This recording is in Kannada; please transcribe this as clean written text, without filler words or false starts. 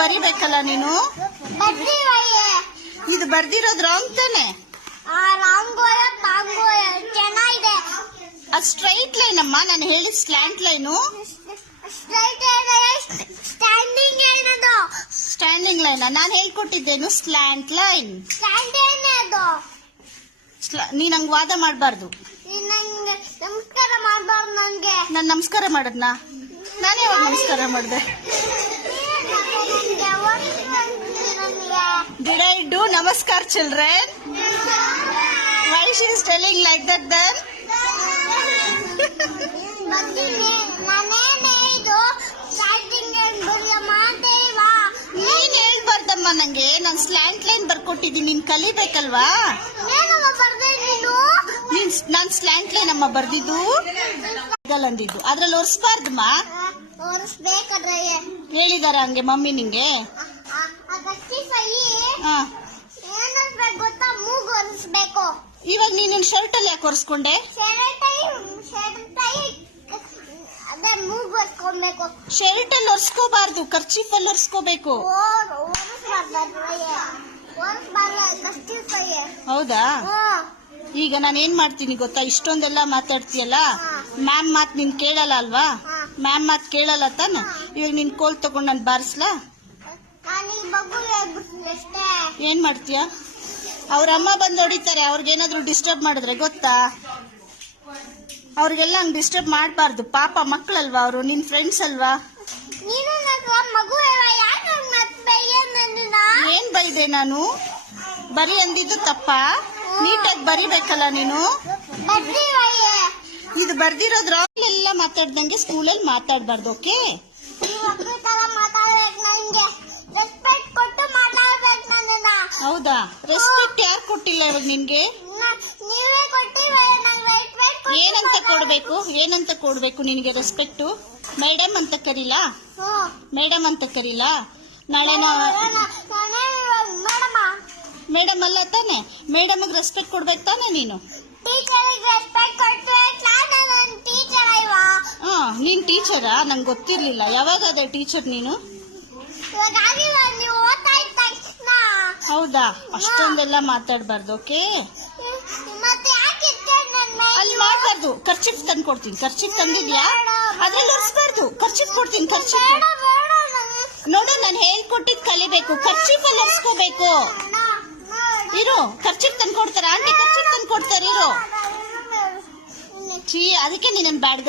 ಬರಿಬೇಕಲ್ಲ ನೀನು. ಇದು ಬರ್ದಿರೋದು ರಾಂಗ್ ತಾನೆ. ಅದು ಸ್ಟ್ರೈಟ್ ಲೈನ್ ಅಮ್ಮ, ನಾನು ಹೇಳಿದ ಸ್ಲ್ಯಾಂಟ್ ಲೈನು. ಸ್ಟ್ಯಾಂಡಿಂಗ್ ಲೈನ್ ನಾನು ಹೇಳ್ಕೊಟ್ಟಿದ್ದೇನು ಸ್ಲ್ಯಾಂಟ್ ಲೈನ್. ನೀನ್ ಹಂಗ್ ವಾದ ಮಾಡಬಾರ್ದು. ನಮಸ್ಕಾರ ಮಾಡಬಾರ್ದು ನನಗೆ. ನಾನು ನಮಸ್ಕಾರ ಮಾಡದ್ನಾ? ನಾನು ಯಾವಾಗ ನಮಸ್ಕಾರ ಮಾಡಿದೆ? Did I do namaskar children? Why she is telling like that then? ನೀನ್ ಹೇಳ್ಬಾರ್ದಮ್ಮ ನಂಗೆ. ನಾನು ಸ್ಲ್ಯಾಂಟ್ ಲೈನ್ ಬರ್ಕೊಟ್ಟಿದ್ದೀನಿ, ನೀನ್ ಕಲಿಬೇಕಲ್ವಾ? ನಾನ್ ಸ್ಲ್ಯಾಂಟ್ ಲೈನ್ ಅಮ್ಮ ಬರ್ದಿದ್ದು, ಅಂದಿದ್ದು. ಅದ್ರಲ್ಲಿ ಒರ್ಸ್ಬಾರ್ದಮ್ಮ. ಹೇಳಿದಾರ ಹಂಗೆ ಮಮ್ಮಿ ನಿಂಗೆ? ಇವಾಗ ನೀನು ಶರ್ಟ್ ಅಲ್ಲಿ ಯಾಕೆ ಒರೆಸ್ಕೊಂಡೆ? ಶರ್ಟ್ ಅಲ್ಲಿ ಒರೆಸ್ಕೋಬಾರ್ದು, ಕರ್ಚೀಫ್ ಅಲ್ಲಿ ಒರೆಸ್ಕೋಬೇಕು. ಹೌದಾ? ಈಗ ನಾನು ಏನ್ ಮಾಡ್ತೀನಿ ಗೊತ್ತಾ, ಇಷ್ಟೊಂದೆಲ್ಲ ಮಾತಾಡ್ತೀಯಲ್ಲ, ಮ್ಯಾಮ್ ಮಾತ್ ನೀನ್ ಕೇಳಲ್ಲ ಅಲ್ವಾ? ಮ್ಯಾಮ್ ಮಾತ್ ಕೇಳಲ್ಲ ತಾನೆ. ಇವಾಗ ನಿನ್ ಕೋಲ್ ತಗೊಂಡ್ ನಾನು ಬಾರಿಸ್ಲಾ? ಏನ್ ಮಾಡ್ತೀಯ? ಅವ್ರ ಅಮ್ಮ ಬಂದು ಹೊಡಿತಾರೆ, ಅವ್ರಿಗೇನಾದ್ರು ಡಿಸ್ಟರ್ಬ್ ಮಾಡಿದ್ರೆ ಗೊತ್ತಾ? ಅವ್ರಿಗೆಲ್ಲ ಹಂಗ್ ಡಿಸ್ಟರ್ಬ್ ಮಾಡಬಾರ್ದು, ಪಾಪ ಮಕ್ಕಳಲ್ವಾ ಅವರು, ನಿನ್ ಫ್ರೆಂಡ್ಸ್ ಅಲ್ವಾ? ಏನ್ ಬೈದೆ ನಾನು? ಬರಿ ಅಂದಿದ್ದು ತಪ್ಪ? ನೀಟಾಗಿ ಬರಿಬೇಕಲ್ಲ ನೀನು. ಇದು ಬರ್ದಿರೋದು ರಾಂಗ್. ಎಲ್ಲ ಮಾತಾಡ್ದಂಗೆ ಸ್ಕೂಲಲ್ಲಿ ಮಾತಾಡ್ಬಾರ್ದು, ಓಕೆ? ಹೌದಾ? ರೆಸ್ಪೆಕ್ಟ್ ಯಾರು ಕೊಟ್ಟಿಲ್ಲ ಇವಾಗ ನಿನ್ಗೆ? ಏನಂತ ಕೊಡ್ಬೇಕು? ಏನಂತ ಕೊಡ್ಬೇಕು ನಿನ್ಗೆ ರೆಸ್ಪೆಕ್ಟು? ಮೇಡಮ್ ಅಂತ ಕರೀಲಾ? ಮೇಡಮ್ ಅಂತ ಕರೀಲಾ? ನಾಳೆ ಮೇಡಮ್ ಅಲ್ಲ ತಾನೆ, ಮೇಡಮ್ಗೆ ರೆಸ್ಪೆಕ್ಟ್ ಕೊಡ್ಬೇಕು ತಾನೆ ನೀನು? ನೀನ್ ಟೀಚರಾ? ನಂಗೆ ಗೊತ್ತಿರ್ಲಿಲ್ಲ. ಯಾವಾಗ ಅದೇ ಟೀಚರ್ ನೀನು? ಹೌದಾ? ಅಷ್ಟೊಂದೆಲ್ಲ ಮಾತಾಡ್ಬಾರ್ದು, ಓಕೆ? ಅಲ್ಲಿ ಮಾಡ್ಬಾರ್ದು. ಖರ್ಚಿಪ್ ತಂದು ಕೊಡ್ತೀನಿ. ಖರ್ಚಿಪ್ ತಂದಿದ್ಯಾ? ಅದ್ರಲ್ಲಿ ಒರೆಸ್ಬಾರ್ದು. ಖರ್ಚಿಪ್ ಕೊಡ್ತೀನಿ. ಖರ್ಚಿಪ್ ನೋಡು, ನಾನು ಹೇಳ್ಕೊಟ್ಟಿದ್ ಕಲಿಬೇಕು. ಖರ್ಚಿಪ್ ಅಲ್ಲಿ ಒರೆಸ್ಕೋಬೇಕು. ಇರು, ಖರ್ಚಿಪ್ ತಂದು ಕೊಡ್ತಾರ ಆಂಟಿ? ಖರ್ಚಿಪ್ ತಂದು ಕೊಡ್ತಾರೆ, ಇರು. ಅದಕ್ಕೆ ನೀನ್ ಬ್ಯಾಡ್